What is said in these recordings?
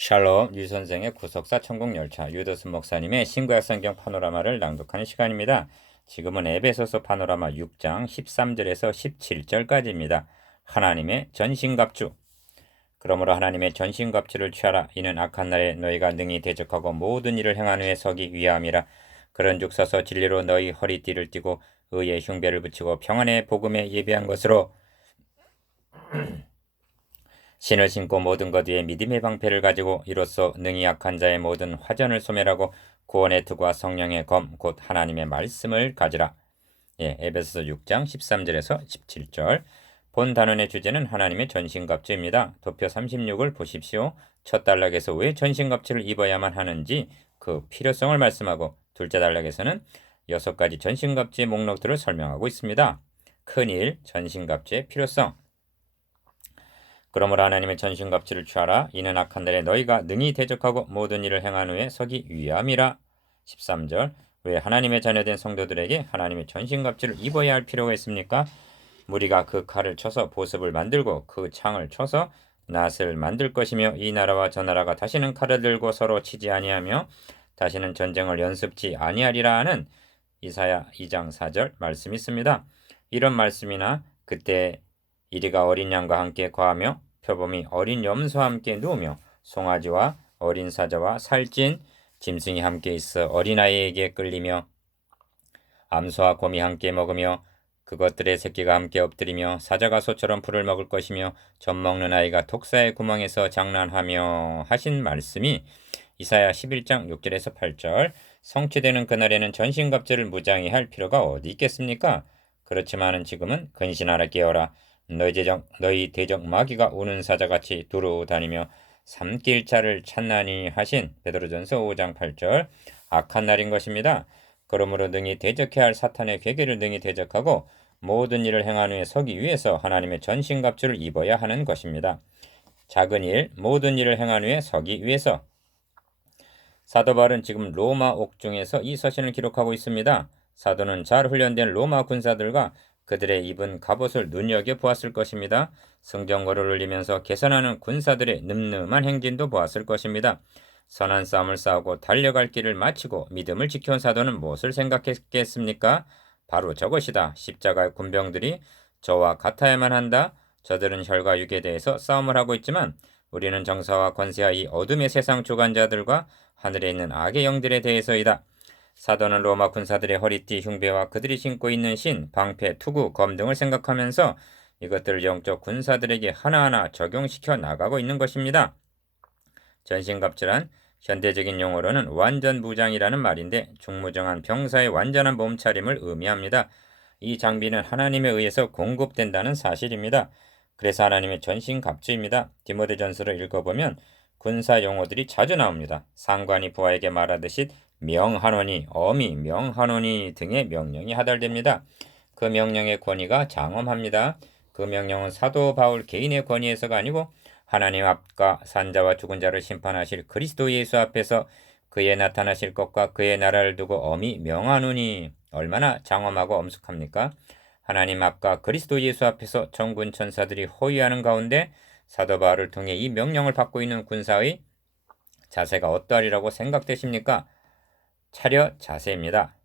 샬롬 유 선생의 구속사 천국열차 유더스 목사님의 신구약 성경 파노라마를 낭독하는 시간입니다. 지금은 에베소서 파노라마 6장 13절에서 17절까지입니다. 하나님의 전신갑주. 그러므로 하나님의 전신갑주를 취하라. 이는 악한 날에 너희가 능히 대적하고 모든 일을 행한 후에 서기 위함이라. 그런즉 서서 진리로 너희 허리띠를 띠고 의의 흉배를 붙이고 평안의 복음에 예비한 것으로 신을 신고 모든 것 위에 믿음의 방패를 가지고 이로써 능히 약한 자의 모든 화전을 소멸하고 구원의 투구와 성령의 검 곧 하나님의 말씀을 가지라. 에베소서 6장 13절에서 17절. 본 단원의 주제는 하나님의 전신갑주입니다. 도표 36을 보십시오. 첫 단락에서 왜 전신갑주를 입어야만 하는지 그 필요성을 말씀하고, 둘째 단락에서는 6가지 전신갑주의 목록들을 설명하고 있습니다. 큰일, 전신갑주의 필요성. 그러므로 하나님의 전신갑주를 취하라. 이는 악한 날에 너희가 능히 대적하고 모든 일을 행한 후에 서기 위함이라. 13절. 왜 하나님의 자녀된 성도들에게 하나님의 전신갑주를 입어야 할 필요가 있습니까? 무리가 그 칼을 쳐서 보습을 만들고 그 창을 쳐서 낫을 만들 것이며, 이 나라와 저 나라가 다시는 칼을 들고 서로 치지 아니하며 다시는 전쟁을 연습지 아니하리라 하는 이사야 2장 4절 말씀이 있습니다. 이런 말씀이나 그때 이리가 어린 양과 함께 거하며 표범이 어린 염소와 함께 누우며 송아지와 어린 사자와 살찐 짐승이 함께 있어 어린아이에게 끌리며 암소와 곰이 함께 먹으며 그것들의 새끼가 함께 엎드리며 사자가 소처럼 풀을 먹을 것이며 젖 먹는 아이가 독사의 구멍에서 장난하며 하신 말씀이 이사야 11장 6절에서 8절. 성취되는 그날에는 전신갑주를 무장히 할 필요가 어디 있겠습니까? 그렇지만은 지금은 근신하라 깨어라. 너희 대적 마귀가 우는 사자같이 두루 다니며 삼킬 자를 찾나니 하신 베드로전서 5장 8절. 악한 날인 것입니다. 그러므로 능히 대적해야 할 사탄의 괴계를 능히 대적하고 모든 일을 행한 후에 서기 위해서 하나님의 전신갑주를 입어야 하는 것입니다. 작은 일, 모든 일을 행한 후에 서기 위해서. 사도 바울은 지금 로마 옥중에서 이 서신을 기록하고 있습니다. 사도는 잘 훈련된 로마 군사들과 그들의 입은 갑옷을 눈여겨보았을 것입니다. 성경어를 올리면서 개선하는 군사들의 늠름한 행진도 보았을 것입니다. 선한 싸움을 싸우고 달려갈 길을 마치고 믿음을 지켜온 사도는 무엇을 생각했겠습니까? 바로 저것이다. 십자가의 군병들이 저와 같아야만 한다. 저들은 혈과 육에 대해서 싸움을 하고 있지만 우리는 정사와 권세와 이 어둠의 세상 주관자들과 하늘에 있는 악의 영들에 대해서이다. 사도는 로마 군사들의 허리띠, 흉배와 그들이 신고 있는 신, 방패, 투구, 검 등을 생각하면서 이것들을 영적 군사들에게 하나하나 적용시켜 나가고 있는 것입니다. 전신갑주란 현대적인 용어로는 완전 무장이라는 말인데 중무정한 병사의 완전한 몸차림을 의미합니다. 이 장비는 하나님에 의해서 공급된다는 사실입니다. 그래서 하나님의 전신갑주입니다. 디모데전서를 읽어보면 군사 용어들이 자주 나옵니다. 상관이 부하에게 말하듯이 명하노니, 어미, 명하노니 등의 명령이 하달됩니다. 그 명령의 권위가 장엄합니다. 그 명령은 사도 바울 개인의 권위에서가 아니고 하나님 앞과 산자와 죽은 자를 심판하실 그리스도 예수 앞에서 그의 나타나실 것과 그의 나라를 두고 엄히 명하노니, 얼마나 장엄하고 엄숙합니까? 하나님 앞과 그리스도 예수 앞에서 천군 천사들이 호위하는 가운데 사도 바울을 통해 이 명령을 받고 있는 군사의 자세가 어떠하리라고 생각되십니까? 차렷 자세입니다.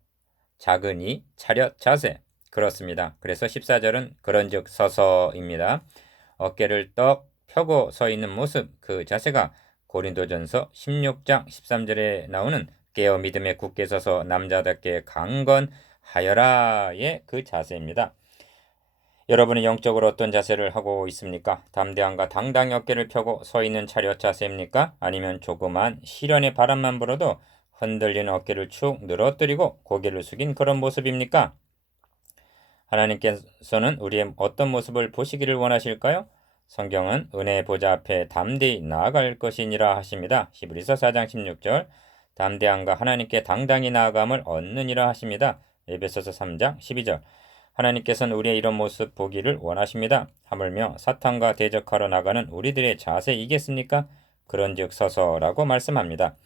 작으니 차렷 자세. 그렇습니다. 그래서 14절은 그런즉 서서입니다. 어깨를 떡 펴고 서 있는 모습, 그 자세가 고린도전서 16장 13절에 나오는 깨어 믿음에 굳게 서서 남자답게 강건하여라의 그 자세입니다. 여러분은 영적으로 어떤 자세를 하고 있습니까? 담대함과 당당히 어깨를 펴고 서 있는 차렷 자세입니까? 아니면 조그만 시련의 바람만 불어도 흔들리는 어깨를 축 늘어뜨리고 고개를 숙인 그런 모습입니까? 하나님께서는 우리의 어떤 모습을 보시기를 원하실까요? 성경은 은혜의 보좌 앞에 담대히 나아갈 것이니라 하십니다. 히브리서 4장 16절. 담대함과 하나님께 당당히 나아감을 얻느니라 하십니다. 에베소서 3장 12절. 하나님께서는 우리의 이런 모습 보기를 원하십니다. 하물며 사탄과 대적하러 나가는 우리들의 자세이겠습니까? 그런즉 서서라고 말씀합니다.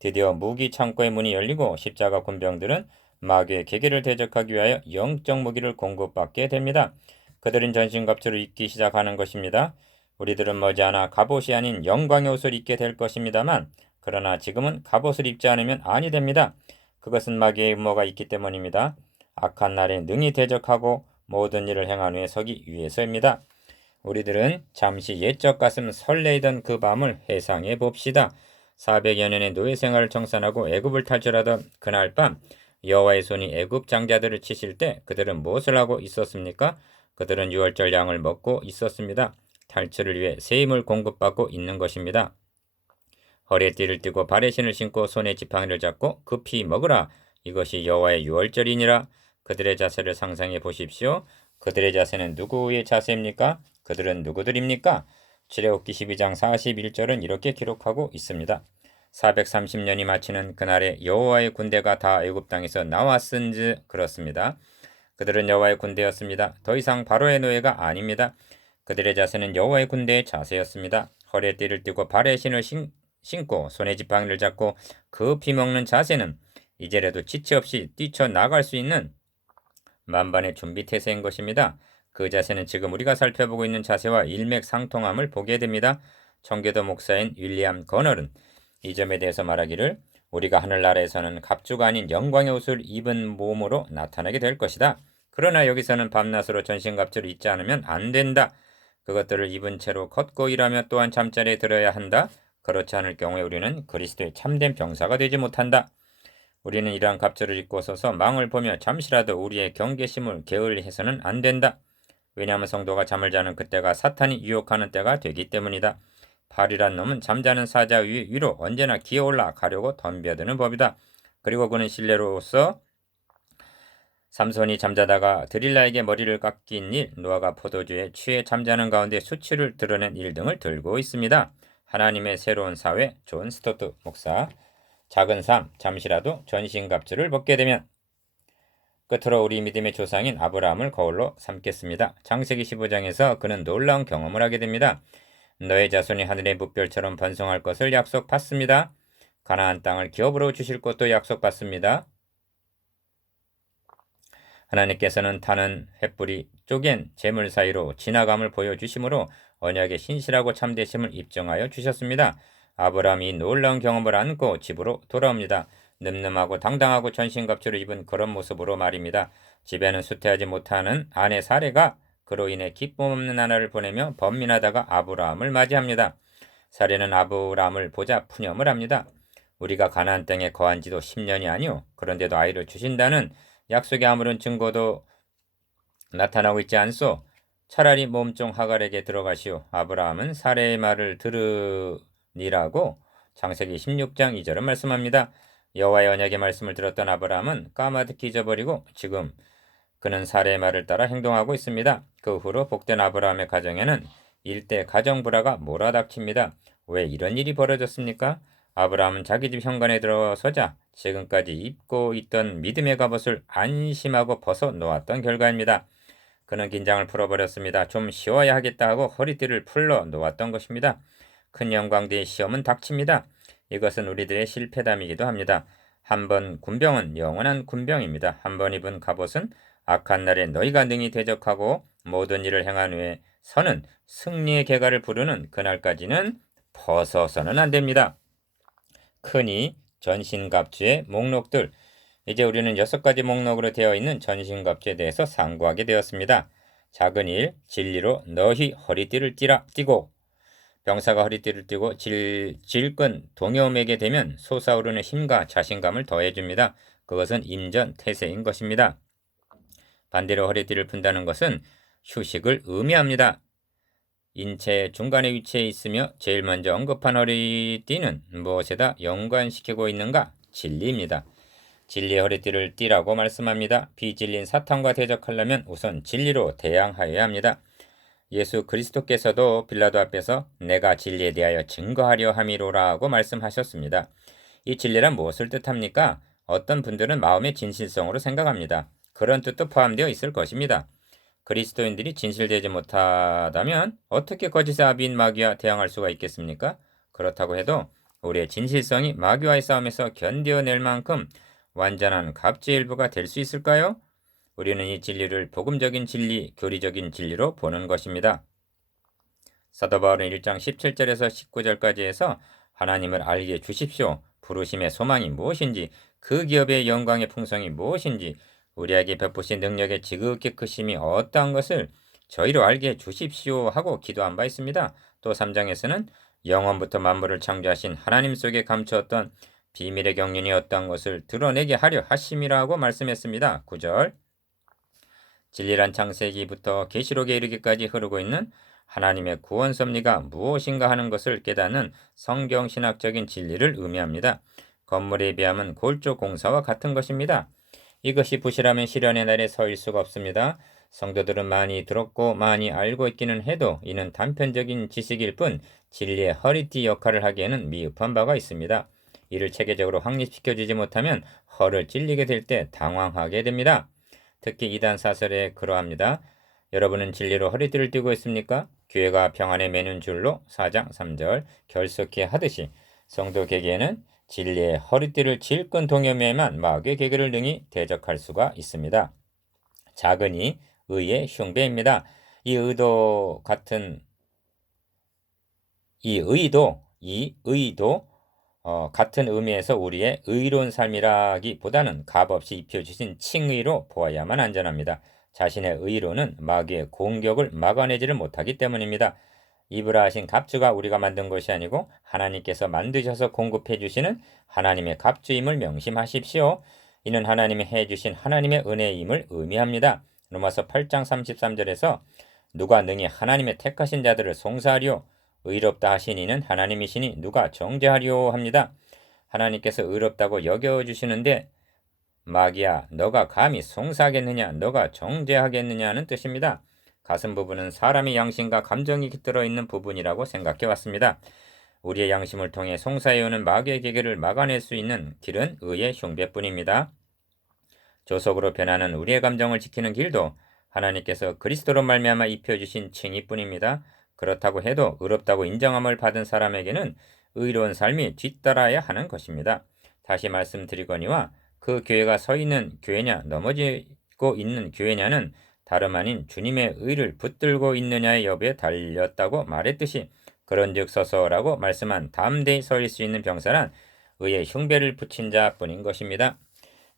드디어 무기 창고의 문이 열리고 십자가 군병들은 마귀의 계계를 대적하기 위하여 영적 무기를 공급받게 됩니다. 그들은 전신갑주를 입기 시작하는 것입니다. 우리들은 머지않아 갑옷이 아닌 영광의 옷을 입게 될 것입니다만, 그러나 지금은 갑옷을 입지 않으면 아니 됩니다. 그것은 마귀의 음모가 있기 때문입니다. 악한 날에 능히 대적하고 모든 일을 행한 후에 서기 위해서입니다. 우리들은 잠시 옛적 가슴 설레이던 그 밤을 회상해 봅시다. 400여 년의 노예 생활을 청산하고 애굽을 탈출하던 그날 밤, 여호와의 손이 애굽 장자들을 치실 때 그들은 무엇을 하고 있었습니까? 그들은 유월절 양을 먹고 있었습니다. 탈출을 위해 새 힘을 공급받고 있는 것입니다. 허리에 띠를 띠고 발에 신을 신고 손에 지팡이를 잡고 급히 먹으라. 이것이 여호와의 유월절이니라. 그들의 자세를 상상해 보십시오. 그들의 자세는 누구의 자세입니까? 그들은 누구들입니까? 출애굽기 12장 41절은 이렇게 기록하고 있습니다. 430년이 마치는 그날에 여호와의 군대가 다 애굽 땅에서 나왔은즉 그렇습니다. 그들은 여호와의 군대였습니다. 더 이상 바로의 노예가 아닙니다. 그들의 자세는 여호와의 군대의 자세였습니다. 허리에 띠를 띠고 발에 신을 신고 손에 지팡이를 잡고 급히 먹는 자세는 이제라도 지체 없이 뛰쳐나갈 수 있는 만반의 준비 태세인 것입니다. 그 자세는 지금 우리가 살펴보고 있는 자세와 일맥상통함을 보게 됩니다. 청교도 목사인 윌리엄 거널은 이 점에 대해서 말하기를, 우리가 하늘나라에서는 갑주가 아닌 영광의 옷을 입은 몸으로 나타나게 될 것이다. 그러나 여기서는 밤낮으로 전신갑주를 입지 않으면 안 된다. 그것들을 입은 채로 걷고 일하며 또한 잠자리에 들어야 한다. 그렇지 않을 경우에 우리는 그리스도의 참된 병사가 되지 못한다. 우리는 이러한 갑주를 입고 서서 망을 보며 잠시라도 우리의 경계심을 게을리해서는 안 된다. 왜냐하면 성도가 잠을 자는 그때가 사탄이 유혹하는 때가 되기 때문이다. 발이란 놈은 잠자는 사자 위로 언제나 기어올라 가려고 덤벼드는 법이다. 그리고 그는 신뢰로서 삼손이 잠자다가 드릴라에게 머리를 깎인 일, 노아가 포도주에 취해 잠자는 가운데 수치를 드러낸 일 등을 들고 있습니다. 하나님의 새로운 사회, 존 스토트 목사. 작은 삶, 잠시라도 전신갑주를 벗게 되면. 끝으로 우리 믿음의 조상인 아브라함을 거울로 삼겠습니다. 창세기 15장에서 그는 놀라운 경험을 하게 됩니다. 너의 자손이 하늘의 뭇별처럼 번성할 것을 약속받습니다. 가나안 땅을 기업으로 주실 것도 약속받습니다. 하나님께서는 타는 횃불이 쪼갠 재물 사이로 지나감을 보여주심으로 언약의 신실하고 참되심을 입증하여 주셨습니다. 아브라함이 놀라운 경험을 안고 집으로 돌아옵니다. 늠름하고 당당하고 전신갑주를 입은 그런 모습으로 말입니다. 집에는 수태하지 못하는 아내 사레가 그로 인해 기쁨 없는 하나를 보내며 번민하다가 아브라함을 맞이합니다. 사레는 아브라함을 보자 푸념을 합니다. 우리가 가나안 땅에 거한 지도 10년이 아니오. 그런데도 아이를 주신다는 약속의 아무런 증거도 나타나고 있지 않소. 차라리 몸종 하갈에게 들어가시오. 아브라함은 사레의 말을 들으니라고 창세기 16장 2절은 말씀합니다. 여호와의 언약의 말씀을 들었던 아브라함은 까마득히 잊어버리고 지금 그는 사레의 말을 따라 행동하고 있습니다. 그 후로 복된 아브라함의 가정에는 일대 가정 불화가 몰아닥칩니다. 왜 이런 일이 벌어졌습니까? 아브라함은 자기 집 현관에 들어서자 지금까지 입고 있던 믿음의 갑옷을 안심하고 벗어 놓았던 결과입니다. 그는 긴장을 풀어버렸습니다. 좀 쉬어야 하겠다 하고 허리띠를 풀러 놓았던 것입니다. 큰 영광 뒤에 시험은 닥칩니다. 이것은 우리들의 실패담이기도 합니다. 한 번 군병은 영원한 군병입니다. 한 번 입은 갑옷은 악한 날에 너희가 능히 대적하고 모든 일을 행한 후에 서는 승리의 계가를 부르는 그날까지는 벗어서는 안 됩니다. 크니 전신갑주의 목록들. 이제 우리는 6가지 목록으로 되어 있는 전신갑주에 대해서 상고하게 되었습니다. 작은 일, 진리로 너희 허리띠를 띠고 병사가 허리띠를 띠고 질끈 동여매게 되면 솟아오르는 힘과 자신감을 더해줍니다. 그것은 임전 태세인 것입니다. 반대로 허리띠를 푼다는 것은 휴식을 의미합니다. 인체 중간에 위치해 있으며 제일 먼저 언급한 허리띠는 무엇에다 연관시키고 있는가? 진리입니다. 진리의 허리띠를 띠라고 말씀합니다. 비진리인 사탄과 대적하려면 우선 진리로 대항하여야 합니다. 예수 그리스도께서도 빌라도 앞에서 내가 진리에 대하여 증거하려 함이로라고 말씀하셨습니다. 이 진리란 무엇을 뜻합니까? 어떤 분들은 마음의 진실성으로 생각합니다. 그런 뜻도 포함되어 있을 것입니다. 그리스도인들이 진실되지 못하다면 어떻게 거짓의 아비인 마귀와 대항할 수가 있겠습니까? 그렇다고 해도 우리의 진실성이 마귀와의 싸움에서 견뎌낼 만큼 완전한 갑주의 일부가 될 수 있을까요? 우리는 이 진리를 복음적인 진리, 교리적인 진리로 보는 것입니다. 사도 바울은 1장 17절에서 19절까지 해서 하나님을 알게 주십시오. 부르심의 소망이 무엇인지, 그 기업의 영광의 풍성이 무엇인지, 우리에게 베푸신 능력의 지극히 크심이 어떠한 것을 저희로 알게 주십시오 하고 기도한 바 있습니다. 또 3장에서는 영원부터 만물을 창조하신 하나님 속에 감추었던 비밀의 경륜이 어떠한 것을 드러내게 하려 하심이라고 말씀했습니다. 9절 진리란 창세기부터 계시록에 이르기까지 흐르고 있는 하나님의 구원 섭리가 무엇인가 하는 것을 깨닫는 성경신학적인 진리를 의미합니다. 건물에 비하면 골조 공사와 같은 것입니다. 이것이 부실하면 실현의 날에 서일 수가 없습니다. 성도들은 많이 들었고 많이 알고 있기는 해도 이는 단편적인 지식일 뿐 진리의 허리띠 역할을 하기에는 미흡한 바가 있습니다. 이를 체계적으로 확립시켜주지 못하면 허를 찔리게 될 때 당황하게 됩니다. 특히 이단 사설에 그러합니다. 여러분은 진리로 허리띠를 띠고 있습니까? 교회가 평안에 매는 줄로 4장 3절 결석해 하듯이 성도 개개는 진리의 허리띠를 질끈 동여매만 마귀의 계계를 능히 대적할 수가 있습니다. 작은이 의의 흉배입니다. 이 의도 같은 같은 의미에서 우리의 의로운 삶이라기보다는 값없이 입혀주신 칭의로 보아야만 안전합니다. 자신의 의로는 마귀의 공격을 막아내지를 못하기 때문입니다. 입으라 하신 갑주가 우리가 만든 것이 아니고 하나님께서 만드셔서 공급해 주시는 하나님의 갑주임을 명심하십시오. 이는 하나님이 해주신 하나님의 은혜임을 의미합니다. 로마서 8장 33절에서 누가 능히 하나님의 택하신 자들을 송사하리요 의롭다 하신 이는 하나님이시니 누가 정죄하리요 합니다. 하나님께서 의롭다고 여겨주시는데 마귀야 너가 감히 송사하겠느냐 너가 정죄하겠느냐는 뜻입니다. 가슴 부분은 사람의 양심과 감정이 깃들어 있는 부분이라고 생각해 왔습니다. 우리의 양심을 통해 송사해오는 마귀의 계계를 막아낼 수 있는 길은 의의 흉배뿐입니다. 조속으로 변하는 우리의 감정을 지키는 길도 하나님께서 그리스도로 말미암아 입혀주신 칭의뿐입니다. 그렇다고 해도 의롭다고 인정함을 받은 사람에게는 의로운 삶이 뒤따라야 하는 것입니다. 다시 말씀드리거니와 그 교회가 서 있는 교회냐 넘어지고 있는 교회냐는 다름 아닌 주님의 의를 붙들고 있느냐의 여부에 달렸다고 말했듯이 그런즉 서서라고 말씀한 담대히 설 수 있는 병사란 의의 흉배를 붙인 자뿐인 것입니다.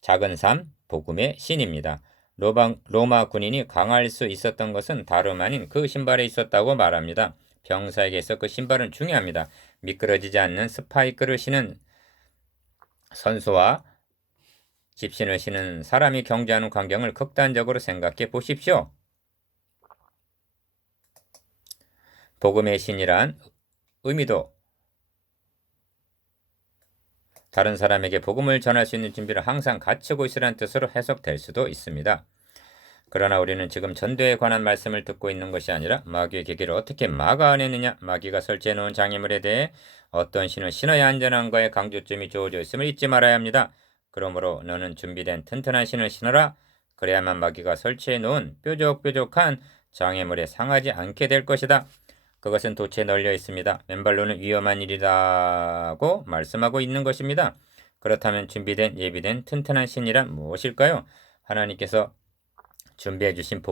작은 삶, 복음의 신입니다. 로마 군인이 강할 수 있었던 것은 다름 아닌 그 신발에 있었다고 말합니다. 병사에게서 그 신발은 중요합니다. 미끄러지지 않는 스파이크를 신은 선수와 집신을 신은 사람이 경주하는 광경을 극단적으로 생각해 보십시오. 복음의 신이란 의미도 다른 사람에게 복음을 전할 수 있는 준비를 항상 갖추고 있으라는 뜻으로 해석될 수도 있습니다. 그러나 우리는 지금 전도에 관한 말씀을 듣고 있는 것이 아니라 마귀의 계기를 어떻게 막아내느냐, 마귀가 설치해 놓은 장애물에 대해 어떤 신을 신어야 안전한가에 강조점이 주어져 있음을 잊지 말아야 합니다. 그러므로 너는 준비된 튼튼한 신을 신어라. 그래야만 마귀가 설치해 놓은 뾰족뾰족한 장애물에 상하지 않게 될 것이다. 그것은 도처에 널려 있습니다. 맨발로는 위험한 일이라고 말씀하고 있는 것입니다. 그렇다면 준비된 예비된 튼튼한 신이란 무엇일까요? 하나님께서 준비해 주신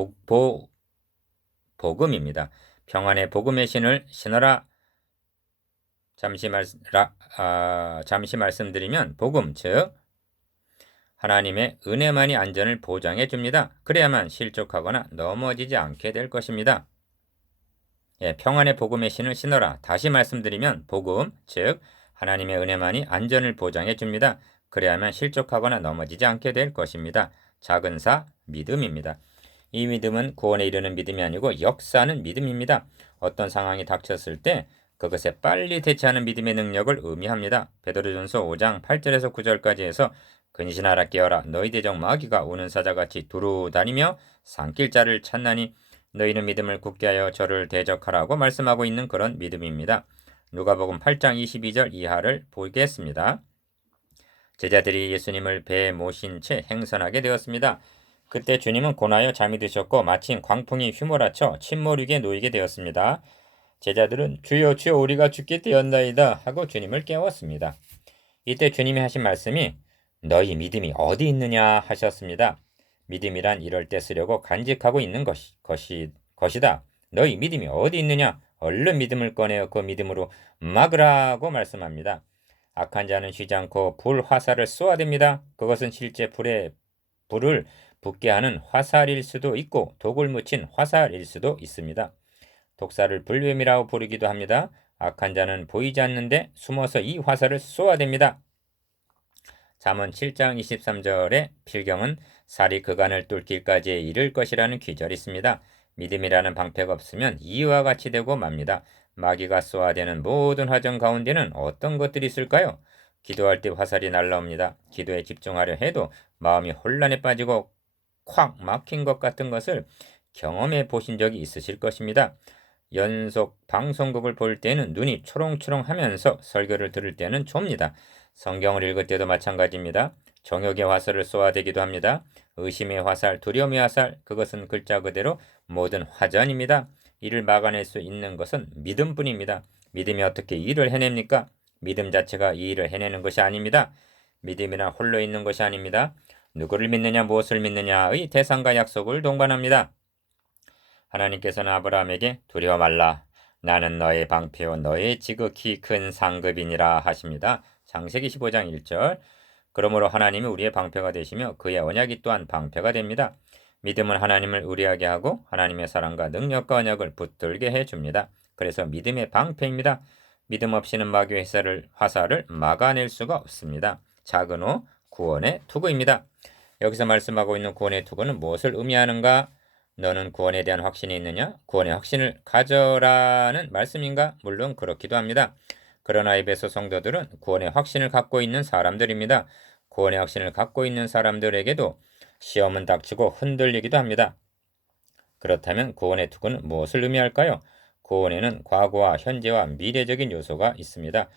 복음입니다. 평안의 복음의 신을 신어라. 잠시 말씀드리면 복음 즉 하나님의 은혜만이 안전을 보장해 줍니다. 그래야만 실족하거나 넘어지지 않게 될 것입니다. 평안의 복음의 신을 신어라. 다시 말씀드리면 복음 즉 하나님의 은혜만이 안전을 보장해 줍니다. 그래야만 실족하거나 넘어지지 않게 될 것입니다. 작은 사 믿음입니다. 이 믿음은 구원에 이르는 믿음이 아니고 역사하는 믿음입니다. 어떤 상황이 닥쳤을 때 그것에 빨리 대처하는 믿음의 능력을 의미합니다. 베드로전서 5장 8절에서 9절까지 해서 근신하라 깨어라 너희 대적 마귀가 우는 사자같이 두루 다니며 산길 자를 찾나니 너희는 믿음을 굳게 하여 저를 대적하라고 말씀하고 있는 그런 믿음입니다. 누가복음 8장 22절 이하를 보겠습니다. 제자들이 예수님을 배에 모신 채 행선하게 되었습니다. 그때 주님은 고나여 잠이 드셨고 마침 광풍이 휘몰아쳐 침몰 위에 놓이게 되었습니다. 제자들은 주여 주여 우리가 죽게 되었나이다 하고 주님을 깨웠습니다. 이때 주님이 하신 말씀이 너희 믿음이 어디 있느냐 하셨습니다. 믿음이란 이럴 때 쓰려고 간직하고 있는 것이다. 너희 믿음이 어디 있느냐? 얼른 믿음을 꺼내어 그 믿음으로 막으라고 말씀합니다. 악한 자는 쉬지 않고 불 화살을 쏘아댑니다. 그것은 실제 불을 붙게 하는 화살일 수도 있고 독을 묻힌 화살일 수도 있습니다. 독사를 불뱀이라고 부르기도 합니다. 악한 자는 보이지 않는데 숨어서 이 화살을 쏘아댑니다. 잠언 7장 23절의 필경은 살이 그간을 뚫기까지 이를 것이라는 귀절이 있습니다. 믿음이라는 방패가 없으면 이와 같이 되고 맙니다. 마귀가 쏘아대는 모든 화정 가운데는 어떤 것들이 있을까요? 기도할 때 화살이 날라옵니다. 기도에 집중하려 해도 마음이 혼란에 빠지고 콱 막힌 것 같은 것을 경험해 보신 적이 있으실 것입니다. 연속 방송국을 볼 때는 눈이 초롱초롱하면서 설교를 들을 때는 좁니다. 성경을 읽을 때도 마찬가지입니다. 정욕의 화살을 쏘아대기도 합니다. 의심의 화살, 두려움의 화살, 그것은 글자 그대로 모든 화전입니다. 이를 막아낼 수 있는 것은 믿음뿐입니다. 믿음이 어떻게 이 일을 해냅니까? 믿음 자체가 이 일을 해내는 것이 아닙니다. 믿음이란 홀로 있는 것이 아닙니다. 누구를 믿느냐 무엇을 믿느냐의 대상과 약속을 동반합니다. 하나님께서는 아브라함에게 두려워 말라. 나는 너의 방패요 너의 지극히 큰 상급이니라 하십니다. 창세기 15장 1절. 그러므로 하나님이 우리의 방패가 되시며 그의 언약이 또한 방패가 됩니다. 믿음은 하나님을 의뢰하게 하고 하나님의 사랑과 능력과 언약을 붙들게 해줍니다. 그래서 믿음의 방패입니다. 믿음 없이는 마귀의 화살을 막아낼 수가 없습니다. 작은 호 구원의 투구입니다. 여기서 말씀하고 있는 구원의 투구는 무엇을 의미하는가? 너는 구원에 대한 확신이 있느냐? 구원의 확신을 가져라는 말씀인가? 물론 그렇기도 합니다. 그러나 에베소 성도들은 구원의 확신을 갖고 있는 사람들입니다. 구원의 확신을 갖고 있는 사람들에게도 시험은 닥치고 흔들리기도 합니다. 그렇다면 구원의 투구는 무엇을 의미할까요? 구원에는 과거와 현재와 미래적인 요소가 있습니다.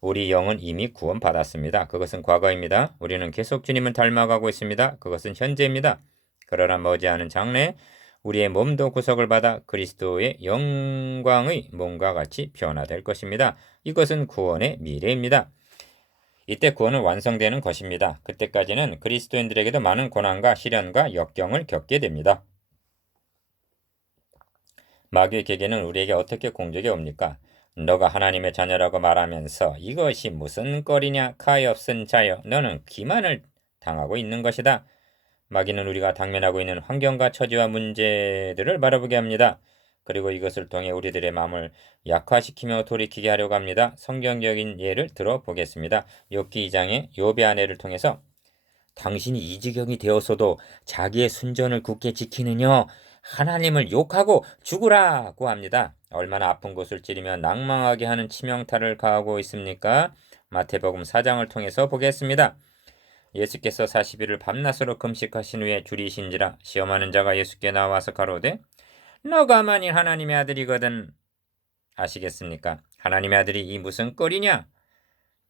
우리 영은 이미 구원받았습니다. 그것은 과거입니다. 우리는 계속 주님을 닮아가고 있습니다. 그것은 현재입니다. 그러나 머지않은 장래에 우리의 몸도 구속을 받아 그리스도의 영광의 몸과 같이 변화될 것입니다. 이것은 구원의 미래입니다. 이때 구원은 완성되는 것입니다. 그때까지는 그리스도인들에게도 많은 고난과 시련과 역경을 겪게 됩니다. 마귀의 계계는 우리에게 어떻게 공격이 옵니까? 너가 하나님의 자녀라고 말하면서 이것이 무슨 꼴이냐 가엾은 자여 너는 기만을 당하고 있는 것이다. 마귀는 우리가 당면하고 있는 환경과 처지와 문제들을 바라보게 합니다. 그리고 이것을 통해 우리들의 마음을 약화시키며 돌이키게 하려고 합니다. 성경적인 예를 들어보겠습니다. 욥기 2장의 욥의 아내를 통해서 당신이 이 지경이 되어서도 자기의 순전을 굳게 지키느냐 하나님을 욕하고 죽으라고 합니다. 얼마나 아픈 곳을 찌르며 낭망하게 하는 치명타를 가하고 있습니까? 마태복음 4장을 통해서 보겠습니다. 예수께서 40일을 밤낮으로 금식하신 후에 줄이신지라 시험하는 자가 예수께 나와서 가로되 너가 만일 하나님의 아들이거든 아시겠습니까? 하나님의 아들이 이 무슨 꼴이냐?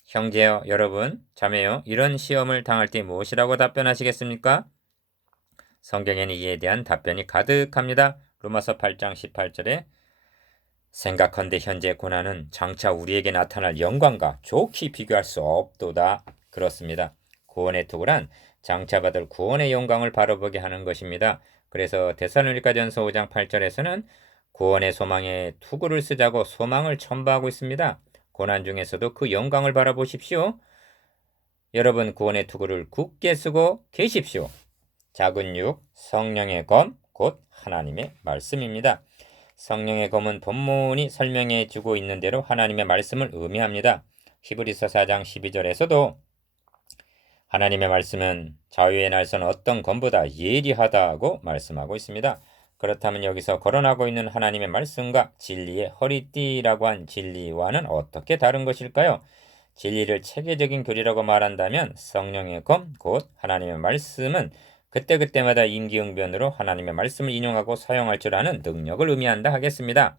형제여 여러분 자매여 이런 시험을 당할 때 무엇이라고 답변하시겠습니까? 성경에는 이에 대한 답변이 가득합니다. 로마서 8장 18절에 생각한데 현재 고난은 장차 우리에게 나타날 영광과 좋게 비교할 수 없도다. 그렇습니다. 구원의 투구란 장차 받을 구원의 영광을 바라보게 하는 것입니다. 그래서 데살로니가전서 5장 8절에서는 구원의 소망에 투구를 쓰자고 소망을 첨부하고 있습니다. 고난 중에서도 그 영광을 바라보십시오. 여러분 구원의 투구를 굳게 쓰고 계십시오. 작은 육 성령의 검 곧 하나님의 말씀입니다. 성령의 검은 본문이 설명해 주고 있는 대로 하나님의 말씀을 의미합니다. 히브리서 4장 12절에서도 하나님의 말씀은 자유의 날선 어떤 검보다 예리하다고 말씀하고 있습니다. 그렇다면 여기서 거론하고 있는 하나님의 말씀과 진리의 허리띠라고 한 진리와는 어떻게 다른 것일까요? 진리를 체계적인 교리라고 말한다면 성령의 검, 곧 하나님의 말씀은 그때그때마다 임기응변으로 하나님의 말씀을 인용하고 사용할 줄 아는 능력을 의미한다 하겠습니다.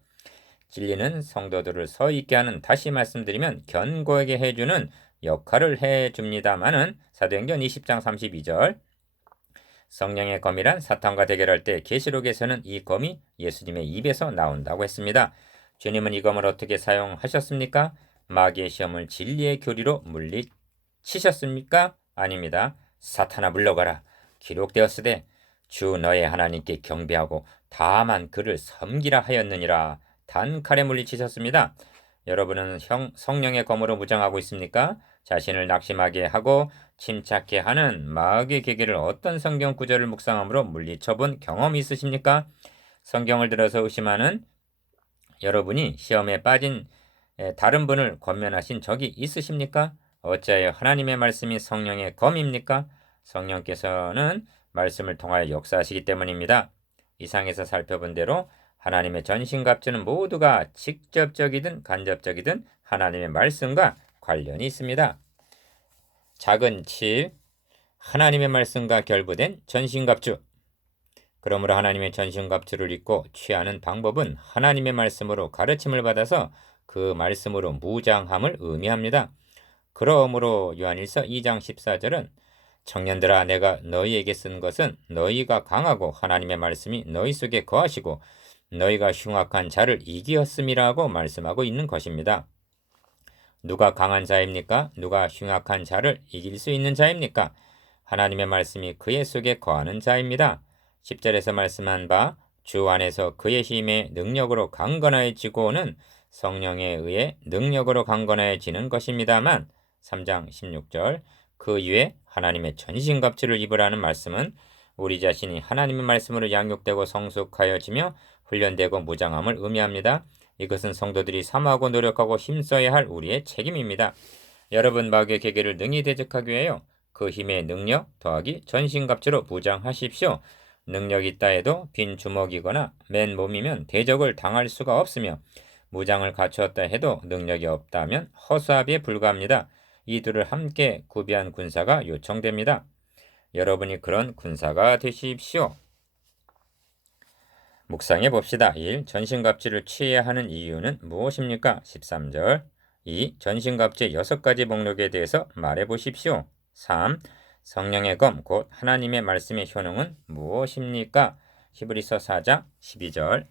진리는 성도들을 서 있게 하는, 다시 말씀드리면 견고하게 해주는 역할을 해줍니다마는 사도행전 20장 32절 성령의 검이란 사탄과 대결할 때 계시록에서는 이 검이 예수님의 입에서 나온다고 했습니다. 주님은 이 검을 어떻게 사용하셨습니까? 마귀의 시험을 진리의 교리로 물리치셨습니까? 아닙니다. 사탄아 물러가라. 기록되었으되 주 너의 하나님께 경배하고 다만 그를 섬기라 하였느니라. 단칼에 물리치셨습니다. 여러분은 성령의 검으로 무장하고 있습니까? 자신을 낙심하게 하고 침착해 하는 마귀의 계기를 어떤 성경 구절을 묵상함으로 물리쳐본 경험이 있으십니까? 성경을 들어서 의심하는 여러분이 시험에 빠진 다른 분을 권면하신 적이 있으십니까? 어찌하여 하나님의 말씀이 성령의 검입니까? 성령께서는 말씀을 통하여 역사하시기 때문입니다. 이상에서 살펴본 대로 하나님의 전신갑주는 모두가 직접적이든 간접적이든 하나님의 말씀과 관련이 있습니다. 작은 7. 하나님의 말씀과 결부된 전신갑주. 그러므로 하나님의 전신갑주를 입고 취하는 방법은 하나님의 말씀으로 가르침을 받아서 그 말씀으로 무장함을 의미합니다. 그러므로 요한일서 2장 14절은 청년들아 내가 너희에게 쓴 것은 너희가 강하고 하나님의 말씀이 너희 속에 거하시고 너희가 흉악한 자를 이기었음이라고 말씀하고 있는 것입니다. 누가 강한 자입니까? 누가 흉악한 자를 이길 수 있는 자입니까? 하나님의 말씀이 그의 속에 거하는 자입니다. 10절에서 말씀한 바 주 안에서 그의 힘의 능력으로 강건해지고는 성령에 의해 능력으로 강건해지는 것입니다만 3장 16절 그 이외 하나님의 전신갑주를 입으라는 말씀은 우리 자신이 하나님의 말씀으로 양육되고 성숙하여지며 훈련되고 무장함을 의미합니다. 이것은 성도들이 삼하고 노력하고 힘써야 할 우리의 책임입니다. 여러분 마귀의 계계를 능히 대적하기 위하여 그 힘의 능력 더하기 전신갑주로 무장하십시오. 능력이 있다 해도 빈 주먹이거나 맨 몸이면 대적을 당할 수가 없으며 무장을 갖추었다 해도 능력이 없다면 허수아비에 불과합니다. 이 둘을 함께 구비한 군사가 요청됩니다. 여러분이 그런 군사가 되십시오. 묵상해 봅시다. 1. 전신갑주를 취해야 하는 이유는 무엇입니까? 13절 2. 전신갑주의 6가지 목록에 대해서 말해 보십시오. 3. 성령의 검, 곧 하나님의 말씀의 효능은 무엇입니까? 히브리서 4장 12절